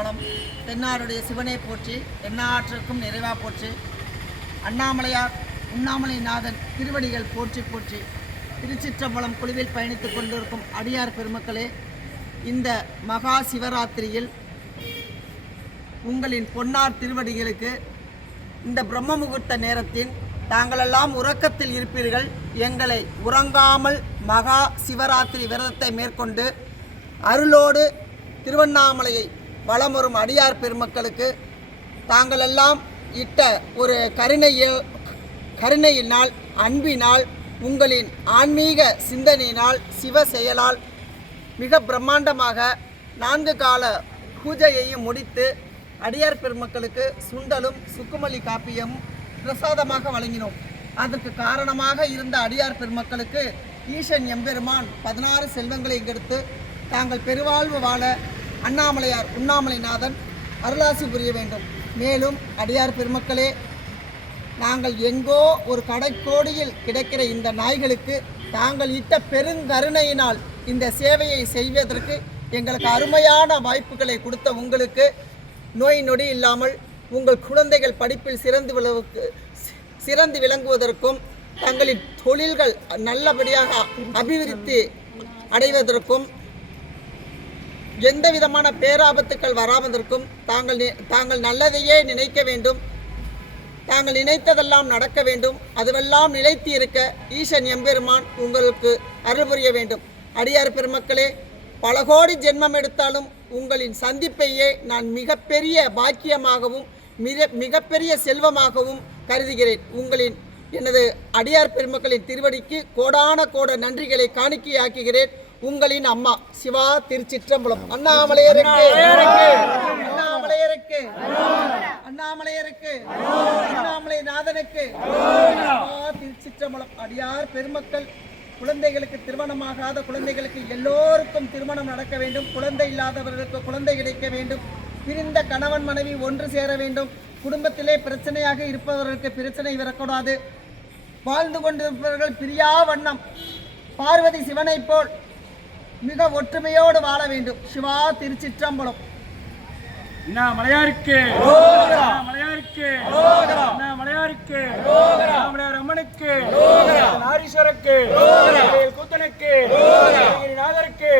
திருச்சிற்றம்பலம். தென்னாருடைய சிவனை போற்றி, எந்நாற்றுக்கும் நிறைவா போற்றி. அண்ணாமலையார் உண்ணாமலைநாதன் திருவடிகள் போற்றி போற்றி. திருச்சிற்றம்பலம் குழுவில் பயணித்துக் கொண்டிருக்கும் அடியார் பெருமக்களே, இந்த மகா சிவராத்திரியில் உங்களின் பொன்னார் திருவடிகளுக்கு இந்த பிரம்ம முகூர்த்த நேரத்தின் தாங்களெல்லாம் உறக்கத்தில் இருப்பீர்கள். எங்களை உறங்காமல் மகா சிவராத்திரி விரதத்தை மேற்கொண்டு அருளோடு திருவண்ணாமலையை வலம் வரும் அடியார் பெருமக்களுக்கு தாங்களெல்லாம் இட்ட ஒரு கருணையினால், அன்பினால், உங்களின் ஆன்மீக சிந்தனையினால், சிவ செயலால் மிக பிரம்மாண்டமாக 4 கால பூஜையையும் முடித்து அடியார் பெருமக்களுக்கு சுண்டலும் சுக்குமல்லி காப்பியும் பிரசாதமாக வழங்கினோம். அதற்கு காரணமாக இருந்த அடியார் பெருமக்களுக்கு ஈசன் எம்பெருமான் 16 செல்வங்களை கொடுத்து தாங்கள் பெருவாழ்வு வாழ அண்ணாமலையார் உண்ணாமலைநாதன் அருளாசி புரிய வேண்டும். மேலும் அடியார் பெருமக்களே, நாங்கள் எங்கோ ஒரு கடைக்கோடியில் கிடைக்கிற இந்த நாய்களுக்கு தாங்கள் இட்ட பெருங்கருணையினால் இந்த சேவையை செய்வதற்கு எங்களுக்கு அருமையான வாய்ப்புகளை கொடுத்த உங்களுக்கு நோய் நொடி இல்லாமல் உங்கள் குழந்தைகள் படிப்பில் சிறந்து விளங்குவதற்கும் தங்களின் தொழில்கள் நல்லபடியாக அபிவிருத்தி அடைவதற்கும் எந்த விதமான பேராபத்துக்கள் வராவதற்கும் தாங்கள் நல்லதையே நினைக்க வேண்டும். தாங்கள் நினைத்ததெல்லாம் நடக்க வேண்டும். அதுவெல்லாம் நிலைத்து இருக்க ஈசன் எம்பெருமான் உங்களுக்கு அருள் புரிய வேண்டும். அடியார் பெருமக்களே, பல கோடி ஜென்மம் எடுத்தாலும் உங்களின் சந்திப்பையே நான் மிகப்பெரிய பாக்கியமாகவும் மிகப்பெரிய செல்வமாகவும் கருதுகிறேன். எனது அடியார் பெருமக்களின் திருவடிக்கு கோடான கோட நன்றிகளை காணிக்கையாக்குகிறேன். உங்களின் அம்மா சிவா, திருச்சிற்றம்பலம். அண்ணாமலையருக்கு, அண்ணாமலையருக்கு, அண்ணாமலையருக்கு, அண்ணாமலைநாதனுக்கு திருச்சிற்றம்பலம். அடியார் பெருமக்கள், குழந்தைகளுக்கு திருமணமாகாத குழந்தைகளுக்கு எல்லோருக்கும் திருமணம் நடக்க வேண்டும். குழந்தை இல்லாதவர்களுக்கு குழந்தை கிடைக்க வேண்டும். பிரிந்த கணவன் மனைவி ஒன்று சேர வேண்டும். குடும்பத்திலே பிரச்சனையாக இருப்பவர்களுக்கு பிரச்சனை வரக்கூடாது. வாழ்ந்து கொண்டிருப்பவர்கள் பிரியா வண்ணம் பார்வதி சிவனை போல் மிக ஒற்றுமையோடு வாழ வேண்டும். சிவா, திருச்சிற்றம்பலம். மலையாருக்கு மலையாருக்கு மலையாருக்கு மலையார் அம்மனுக்கு, நாரீஸ்வரருக்கு, கூத்தனுக்கு, நாதருக்கு,